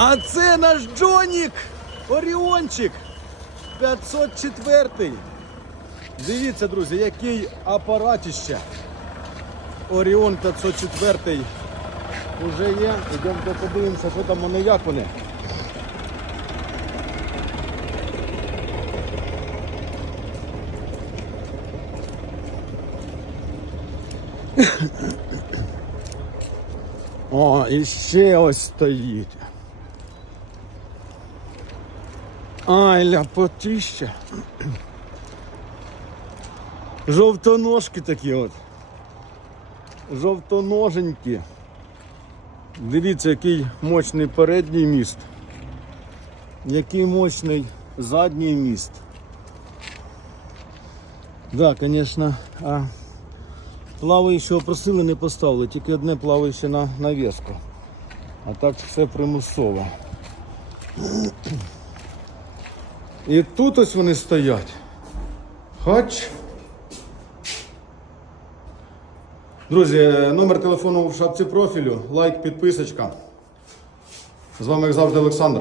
А це наш Джонік! Оріончик! 504. Дивіться, друзі, який апаратіще. Оріон 504 уже є. Йдемо подивимося, що там вони, як вони. О, і ще ось стоїть. Ай, ляпотіще. Жовтоножки такі от. Жовтоноженькі. Дивіться, який мощний передній міст. Який мощний задній міст. Да, звісно, а плаваючого просили не поставили, тільки одне плаваюче на навіску. А так все примусово. І тут ось вони стоять. Хоч. Друзі, номер телефону в шапці профілю, лайк, підписочка. З вами, як завжди, Олександр.